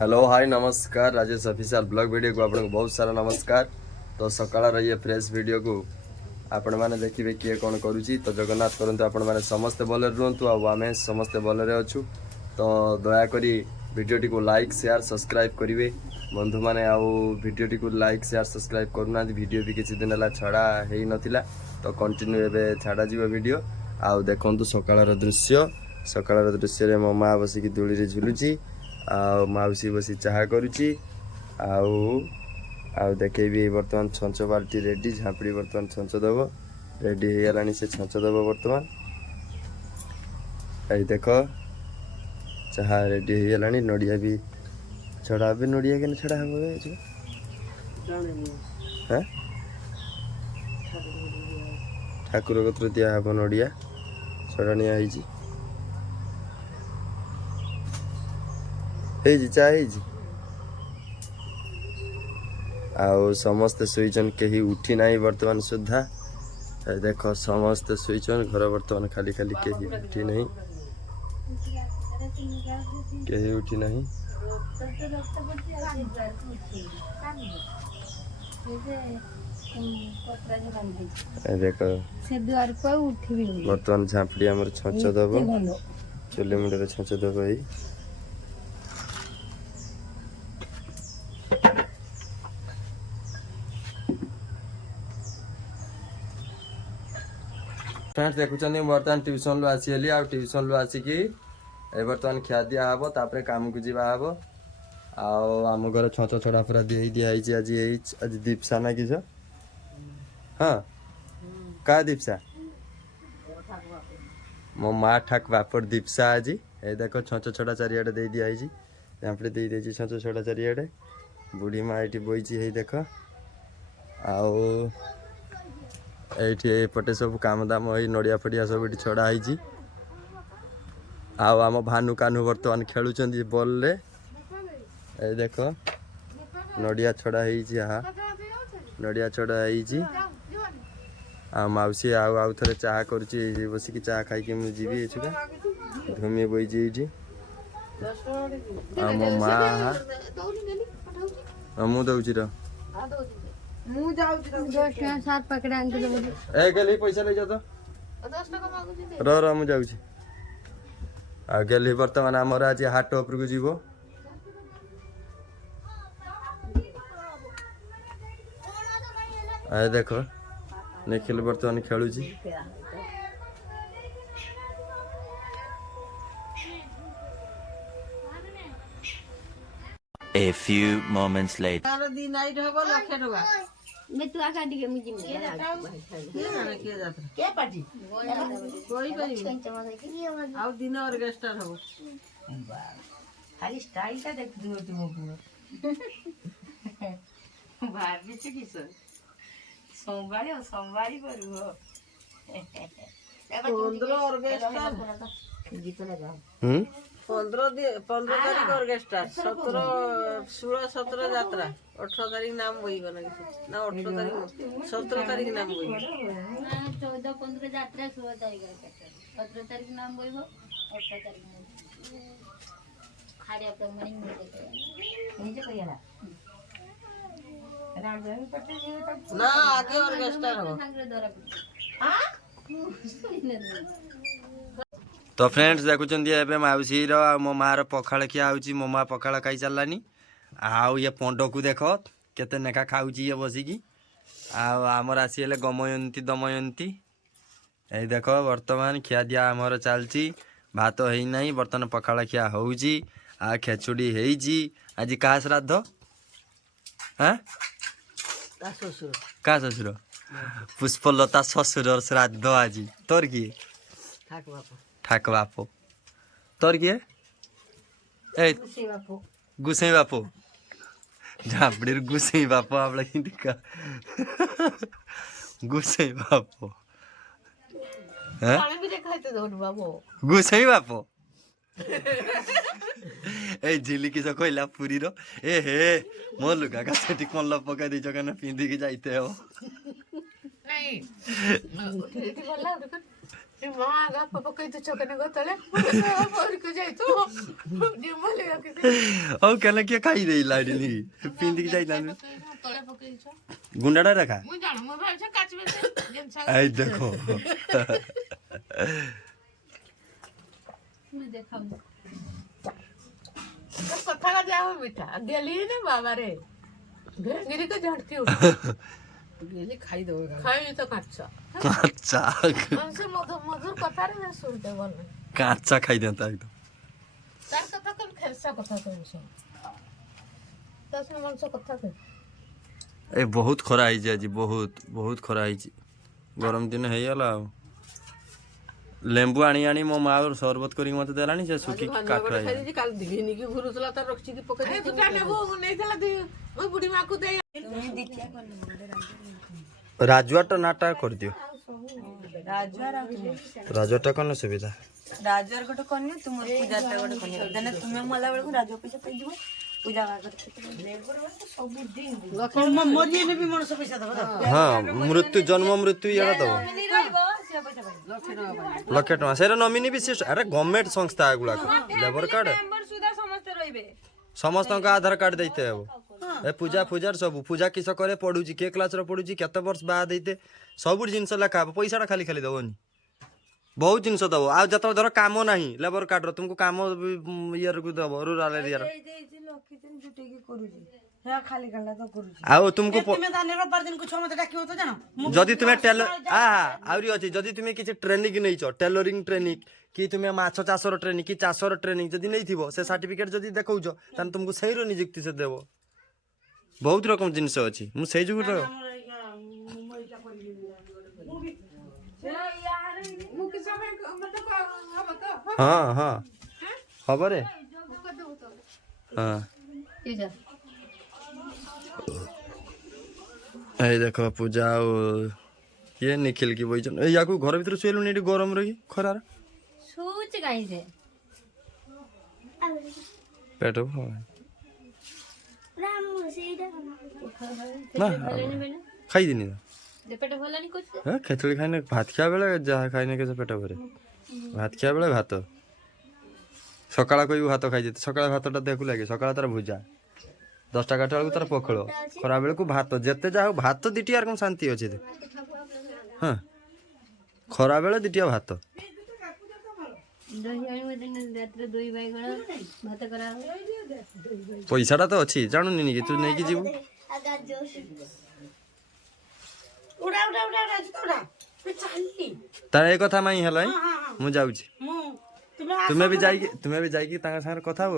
Hello hi नमस्कार Rajesh official blog video को आपको बहुत सारा नमस्कार। तो सकाळ ये फ्रेश वीडियो को आपण मैंने देखिए किए कौन करुच्ची। तो जगन्नाथ करंतु आपण मैंने समस्ते भले रुहतु आम समस्ते भले अच्छु। तो दयाकोरी वीडियोटी को लाइक शेयर सब्सक्राइब करेंगे बंधु मैंने वीडियोटी को लाइक शेयर सब्सक्राइब करूना। वीडियो भी किसी दिन है छड़ा हो नाला तो कंटिन्यू एवं छाड़ वीडियो आउ देखु सकाळ दृश्य मो माँ बसिक दूली झुलुची मौसी बसी चाह करुच्ची देखेबी बर्तमान छंच बाल्टी रेडी झाँपड़ी बर्तमान छंच दब रेडी हो गलानी से छंच दब बर्तमान ये देख चाह रेडी हो गलानी नड़िया भी छड़ा भी नड़िया के छड़ा हम ठाकुर कतर दिया हम नड़िया छड़ाणिया चाहे आउ समस्ते शुईचन कहीं उठी ना बर्तमान सुधा देख समस्ते शुईचन घर बर्तमान खाली खाली कहीं उठी नहीं कहीं उठी नहीं देख बर्तमान झाँपड़ी आम छंच दब चुली मुंडे छंच दब यही फ्रेंड्स देखुं बर्तमान ट्यूशन आसीगली ट्यूशन आसिकी बर्तमान खिया दिया हम तापर काम को जीवा हम आम घर छच छड़ा पूरा दिखाई आज आज दीपसा ना किस हाँ क्या दीपसा मो माँ ठाक बापर दीपसा आज ये देख छच छड़ा चारिआडे दे दिखाई झाँपड़ी दे दी छच छड़ा चारिआडे बुढ़ी माँ ये बोई देख एपटे सब काम दाम नड़िया फड़िया सब ये छड़ाई आम भानु कान्हू बर्तमान खेलुंच बॉल रे ये देख नड़िया छड़ा नड़िया छड़ा मौसी आउ थे चाह कर बसिक चाह खाई मुझे धूमी बोई मो माँ मु दौची पैसा ले जा तो मु जाऊँ गेली बर्तमान आमर आज हाट उपरक जीव देख निखिल बर्तमान खेलुची A few moments later. मैं तू आका दिखे मुझे मिल क्या पार्टी कोई पर आओ दिन ऑर्केस्ट्रा हो खाली स्टाइल का देख दो तुम बाहर भी से किस सोमवारी पर हो 15 ऑर्केस्ट्रा गीत लगा 15 तारीख ऑर्केस्ट्रा 16 यात्रा 18 तारीख नाम वही बना ना 18 तारीख 17 तारीख नाम वही 14 15 यात्रा 16 तारीख ऑर्केस्ट्रा 17 तारीख नाम वही हो 18 तारीख खाड़िया प्रमाणे नीचे कहियाला राजधानी पट्टे ना आगे ऑर्केस्ट्रा हो हां तो फ्रेंड्स देखुं मौसी मो माँ पखाड़ खिया हो मो माँ पखाड़ खाई सारानी आउ ये पंड को देख केते नेखा खाऊ ये बसिकी आमर आसीगले गमयंती दमयंती ये देख बर्तमान खिया दिया आमर चलती भात है ना बर्तमान पखाड़ खिया हो खेचुड़ी है आज क्या श्राद्ध हाँ क्या ससुर पुष्पलता ससुर श्राद्ध आज तोर किए ठाक बापो तोर किए गुसई बापो झापड़ी गुसई बापो आप गुसई बापो गुसई बापो ए झिली किस कहला पुरी रो ए हे मो लुगा का सेठी कल्ल पका दीच क्या पिंधिकी जाते हो ମାଗା ପକେଇ ତୁ ଚକନେ ଗତଳେ ପରିକୁ ଯାଇଛୁ ନିମଲେ ରଖିଛି ଆଉ କେନେ କିଏ ଖାଇ ଦେଇ ଲାଇଡିନି ପିନ୍ଧିକି ଯାଇଥାନ୍ତି ତଳେ ପକେଇଛ ଗୁଣ୍ଡାଟା ରଖା ମୁଁ ଜାଣୁ ମୁଁ ଭାବୁଛି କାଚବେ ଜିନିଷ ଏଇ ଦେଖ କଥା का जाओ मीठा गेली ने बाबा रे भेंगिरी को झटती उठ गेली खाई दो खाई तो कच्चा কাঁচা हमसे मधुर मधुर कथा रे सुनते बोल কাঁচা খাই দিଅନ୍ତା একদম तार कथा कल खेलसा कथा तुम सुन दस मन से कथा के ଏ ବହୁତ ଖରା ହେଇଛି ଆଜି ବହୁତ ବହୁତ ଖରା ହେଇଛି ଗରମ ଦିନ ହେଇଗଲା ଆଉ ଲେମ୍ବୁ ଆଣି ଆଣି ମୋ ମା ସରବତ କରିକି ମତେ ଦେଲାଣି ସେ ଶୁଖିକି କାଠ ହେଇଗଲା काल दिघिनी की घुरुसला तर रखची की पकड़ दे तुटा ने वो नहीं चला दी ओई बुढ़ी मां को दे ରାଜୁଆଟା ନାଟା କରିଦିଅ ରାଜୁଆଟା କଣ ସୁବିଧା ରାଜୁଆର ଗୋଟେ କନ୍ୟା ତୁମର ପୂଜାଟା ଗୋଟେ କନ୍ୟା ଦେନେ ତୁମେ ମଲା ବେଳକୁ ରାଜୁ ପଇସା ପାଇଯିବ ପୂଜା ହଁ ମୃତ୍ୟୁ ଜନ୍ମ ମୃତ୍ୟୁ ଇଆଡେ ଦବ ଲକ୍ଷେ ଟଙ୍କା ସେଇଟା ନମିନି ବି ଆରେ ଗଭର୍ଣ୍ଣମେଣ୍ଟ ସଂସ୍ଥା ଏଗୁଡାକ ଲେବର କାର୍ଡ ସମସ୍ତଙ୍କ ଆଧାର କାର୍ଡ ଦେଇତେ ହବ ଏ ପୂଜା ଫୂଜାର ସବୁ ପୂଜା କିସ କରେ ପଢୁଛି କିଏ କ୍ଲାସରେ ପଢୁଛି କେତେ ବର୍ଷ ବାହା ଦେଇତେ ସବୁ ଜିନିଷ ଲେଖା ହବ ପଇସାଟା ଖାଲି ଖାଲି ଦବନି ବହୁତ ଜିନିଷ ଦବ ଆଉ ଯେତେବେଳେ ଧର କାମ ନାହିଁ ଲେବର କାର୍ଡର ତୁମକୁ କାମ ଇଏକୁ ଦବ ରୁରାଲ ଏରିଆର ଆଉ ତୁମକୁ ଯଦି ତୁମେ ଟେଲର ଆହୁରି ଅଛି ଯଦି ତୁମେ କିଛି ଟ୍ରେନିଂ ନେଇଛ ଟେଲରିଂ ଟ୍ରେନିଂ କି ତୁମେ ମାଛ ଚାଷର ଟ୍ରେନିଂ କି ଚାଷର ଟ୍ରେନିଂ ଯଦି ନେଇଥିବ ସେ ସାର୍ଟିଫିକେଟ ଯଦି ଦେଖଉଛ ତାହେଲେ ତୁମକୁ ସେଇର ନିଯୁକ୍ତି ସେ ଦେବ ବହୁତ ରକମ ଜିନିଷ ଅଛି ମୁଁ ସେଇ ଯୁଗର ହଁ ହଁ ହବରେ ହଁ ଏଇ ଦେଖ ପୂଜା ଆଉ କିଏ ନିଖିଲ କି ବଇଛନ୍ ଏଇ ୟାକୁ ଘର ଭିତରେ ଶୋଇଲୁନି ଏଠି ଗରମ ରହି ଖରାର ଶୋଉଛି କାହିଁ ସେ ପେଟ ଖାଇଦିନି ପେଟ ଭଲାନି କରୁଛି ଖେଚୁଡ଼ି ଖାଇନେ ଭାତ ଖିଆ ବେଳେ ଯାହା ଖାଇନେ କେତେ ପେଟ ଭରେ ଭାତ ଖିଆ ବେଳେ ଭାତ ସକାଳ କହିବୁ ଭାତ ଖାଇଦେତେ ସକାଳ ଭାତଟା ଦେହକୁ ଲାଗେ ସକାଳ ତାର ଭୁଜା 10ଟା କାଟ ବେଳକୁ ତାର ପଖାଳ ଖରା ବେଳକୁ ଭାତ ଯେତେ ଯାହା ହଉ ଭାତ ଦିଟିଆର କଣ ଶାନ୍ତି ଅଛି ହଁ ଖରା ବେଳେ ଦିଟିଆ ଭାତ ପଇସାଟା ତ ଅଛି ଜାଣୁନି କି ତୁ ନେଇକି ଯିବୁ ତାର ଏ କଥା ମାଇଁ ହେଲା ମୁଁ ଯାଉଛି ତୁମେ ବି ଯାଇକି ତାଙ୍କ ସାଙ୍ଗରେ କଥା ହବ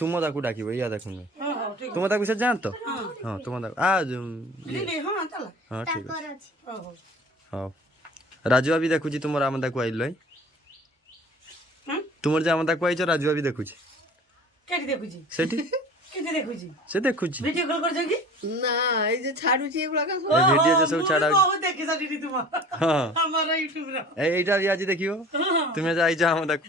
ତୁମ ତାକୁ ଡାକିବ ଇୟା ଦେଖୁନ ତୁମ ତାକୁ ସେ ଯାଆନ୍ତ ହଁ ତୁମ ତାକୁ ହଁ ଠିକ ଅଛି ହଉ ରାଜୁଆ ବି ଦେଖୁଛି ତୁମର ଆମ ତାକୁ ଆଇଲ ତୁମର ଯେ ଆମ ତାକୁ ଆଇଛ ରାଜୁଆ ବି ଦେଖୁଛି ସେଠି ସେ ଦେଖୁଛି ଭିଡିଓ ସବୁ ଛାଡା ଏଇଟା ବି ଆଜି ଦେଖିବ ତୁମେ ଯାଇଛ ଆମ ତାକୁ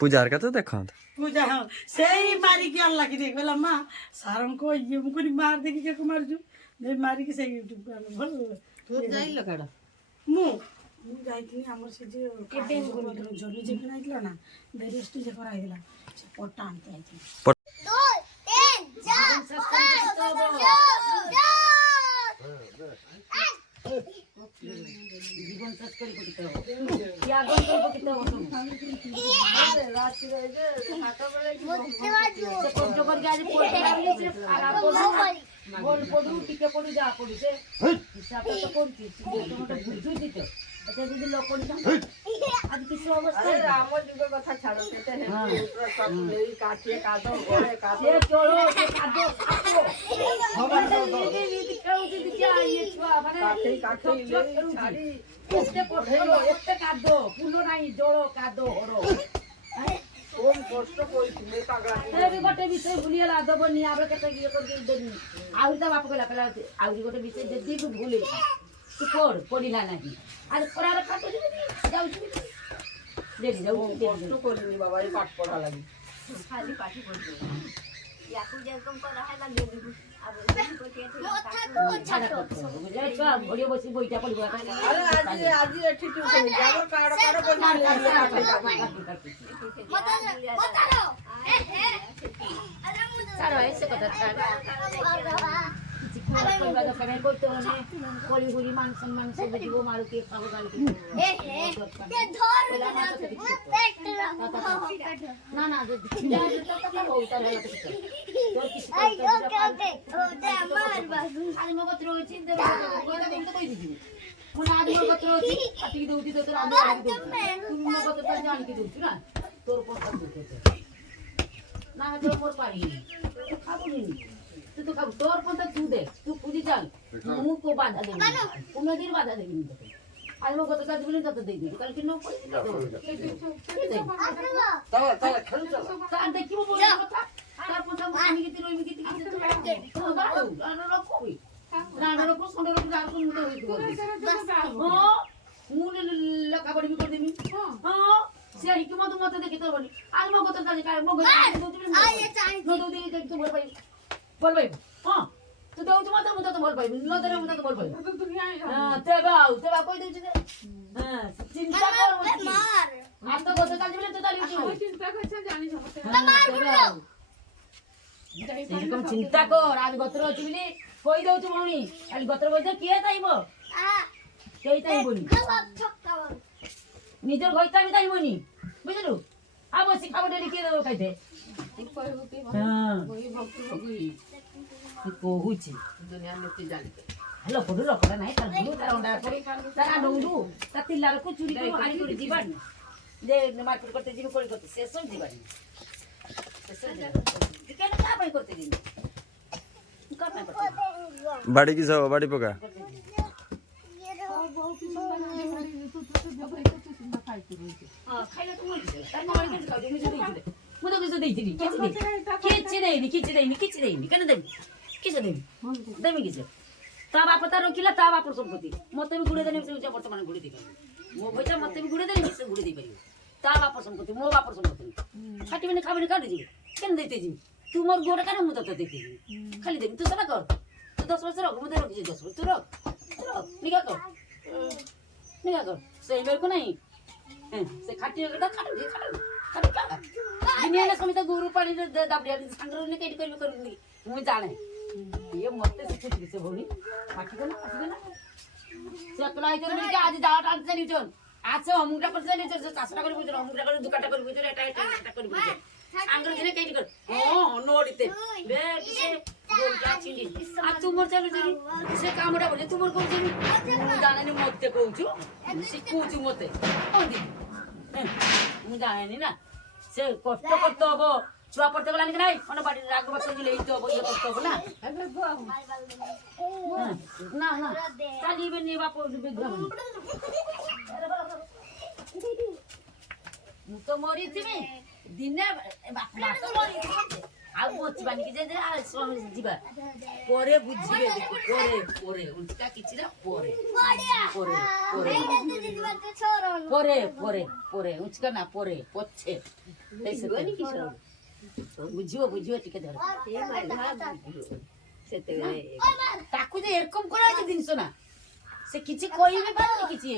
ପୂଜାର କଥା ଦେଖନ୍ତ ପୂଜା ହଁ ସେଇ ମାରିକି ଆଣିଲା କି କହିଲା ମା ସାରଙ୍କୁ ଇଏ ମୁଁ କରି ମାର ଦେଖି କେକୁ ମାରୁଛୁ ମାରିକି ସେଇ ୟୁଟ୍ୟୁବ ଭଲ ମୁଁ ଯାଇଥିଲି ଆମର ସେ ଯେ ଜମି ଯେ କିଣା ହେଇଥିଲା ନା ବେରେଷ୍ଟି ଯେ କରାହେଇଥିଲା ସେ ପଟା ଆଣିତେ ଯାଇଥିଲି ଗୋଟେ ବିଷୟ ଭୁଲିଗଲା ଦବନି ଆହୁରି କେତେ ଇଏ କରିକି ଦେବି ଆହୁରି ତା ବାପ କହିଲା କହିଲା ଆହୁରି ଗୋଟେ ବିଷୟ ଯଦି ତୁ ଭୁଲି ତୁ ପଢିଲା ନାହିଁ ଆରେ ଖରାରେ କାଟୁଛି ଯାଉଛି ବାବା ପାଠ ପଢା ଲାଗି ଖାଲି ପାଠ ପଢିବ ইয়াকু যেরকম করা হয় না গেলি আর কোটিয়ে ঘড়িয়ে বসি বইটা পড়িব আজি এଠି টিউশন যাব কাড় কাড় ছাড় এসে কথা ছাড় কিছু খাওয়া খাଇବା দোকানে করতে হলে কলি গুড়ি মাংস মাংস দিব মারুকে খাবো গালকে না না যে ওইটা হলো তোর কিছু আরে মগত রয়েছে দেব কইটা বলতে কই দিবি কোন আদি মগত রয়েছে আটি দেউতি তো তোর আমি আটি দেব তুমি মগত তো জানি কি দিবি না তোর কথা দিতে না তোর পর পারি খাবো নি তুই তো খাবো তোর কথা তুই দে তুই খুঁজি চল মুখ কো বাধা দেবি কোনদিন বাধা দেবি না তোকে আজ মগত কাজ বলি তত দেই দিবি কালকে ন কই তাহলে খেলু চল তার দেখিব বলি কথা তার কথা আমি গিতে রইবি গিতে তো বাড়ু আর রকবি না রকম সন্ড রকম আর কোন মতো হইতো হ্যাঁ মুনে লেখা পড়ি করে দিবি হ্যাঁ সে কি মত মত দেখি তোর বলি আজ মগত কাজ কাজ মগত তো দিই তো বল ভাই হ্যাঁ তো দাও তোমার মত তো বল ভাই নদরে মত তো বল ভাই হ্যাঁ তে বাউ কই দিছি হ্যাঁ চিন্তা কর মার আর তো গত কাজ বলে তো তালি চিন্তা করছে জানি সমস্যা এরকম চিন্তা কর আজ গতর আছে বলি কই দেউଛୁ ভଉଣୀ কালি গতর বইতে কিଏ যাইব কেই যাইবনি নিজের ঘইতা আমি যাইবনি বুঝলু আর বসি খাবো ডেলি কিଏ দেব খাইতে হ্যাঁ কি কহুছি দুনিয়া নীতি জানিতে হ্যালো পড়ু রকড়া নাই তার গুলো তার অন্ডা করে তার আনন্দু তার তিল্লার কো চুরি করে হারি করে দিবানি যে মার্কেট করতে জিবি করে করতে শেষ হই দিবানি কেন কাপাই করতে দিন কাপাই করতে বাড়ি কি যাও বাড়ি পোকা খাইলে তো মরিছে তার মামার কাছে খাও তুমি যদি দিছিলে মু তো কিছু দেইছিলি কিছু দেইনি কেন দেবি কিছু দেবি কিছু তা বাপ তার রখিলা তা বাপর সম্পত্তি মতে ବି গুড়ে দেনি ସେ বর্তমানে গুড়ে দিই ମୋ পয়সা মতে ବି গুড়ে দেনি ସେ গুড়ে দেই পারিব তা বাপর সম্পত্তি ମୋ বাপর সম্পত্তি খাটিবেনি খাবেনি কাটি দিবি কেন দিতে দিবি তুই মোর গোড়ে কেন মু তোতে দিতে দিবি খালি দেবি তুই সেটা কর তুই 10 বছর রখ মতে রখিছি 10 বছর তুই রখ নিকা কর সেই বেরকো নাই ସେ ଖାଟିଏ କଥା ଖାଟି ଦୁନିଆରେ ସମିତ ଗୁରୁ ପାଣିରେ ଦାବଡ଼ିଆ ସାଙ୍ଗରେ କେଇଟି କରିବି କରିବି ମୁଁ ଜାଣେ ଇଏ ମତେ ଶିଖୁଛି ସେ ଭଉଣୀ କାଟିଦେଲା ସେ ଅତଲା ହେଇଛନ୍ତି ଟିକେ ଆଜି ଜାଳ ଟାଣି ଚାଲିଛନ୍ ଆସ ଅମୁକଟା କରି ଚାଲିଛ ସେ ଚାଷଟା କରି ବୁଝ ଅମୁକଟା କରି ଦୁକାଟା କରି ବୁଝ ଏଟା କରି ବୁଝ ସାଙ୍ଗରେ ଦିନେ କେଇଟି କର ହଁ ନୋଡ଼ିତେ ବେ ସେ ଗୋଲଟା ଚିଣ୍ଡି ଆ ତୁମର ଚାଲୁଛି ସେ କାମଟା କରୁଛି ତୁମର କହୁଛି ମୁଁ ଜାଣେନି ମତେ କହୁଛୁ ଶିଖୁଛୁ ମତେ ମୁଁ ଜାଣେନି ନା ସେ କଷ୍ଟ করতে হবো ছুয়া পড়তে গেলানি কি নাই মানে বাড়ির রাগ বাচ্চা দিলে এই তো হবো ইয়ে করতে হবো না না না চালিবে নিয়ে বাপ বিগ্রহ ମୁଁ ତ ମରିଥିବି ଦିନେ ଆଉ ବଞ୍ଚିବାନି କି ଯେ ଯିବା ପରେ ବୁଝିବେ ପରେ ଉଲ୍ଟା କିଛି ନା ପରେ ଉଞ୍ଚକା ନା ପରେ ପଛେ ବୁଝିବ ଟିକେ ଧର ତାକୁ ଯେ ଏରକମ କରାଉଛି ଜିନିଷ ନା ସେ କିଛି କହିବି ପାରୁନି କିଛି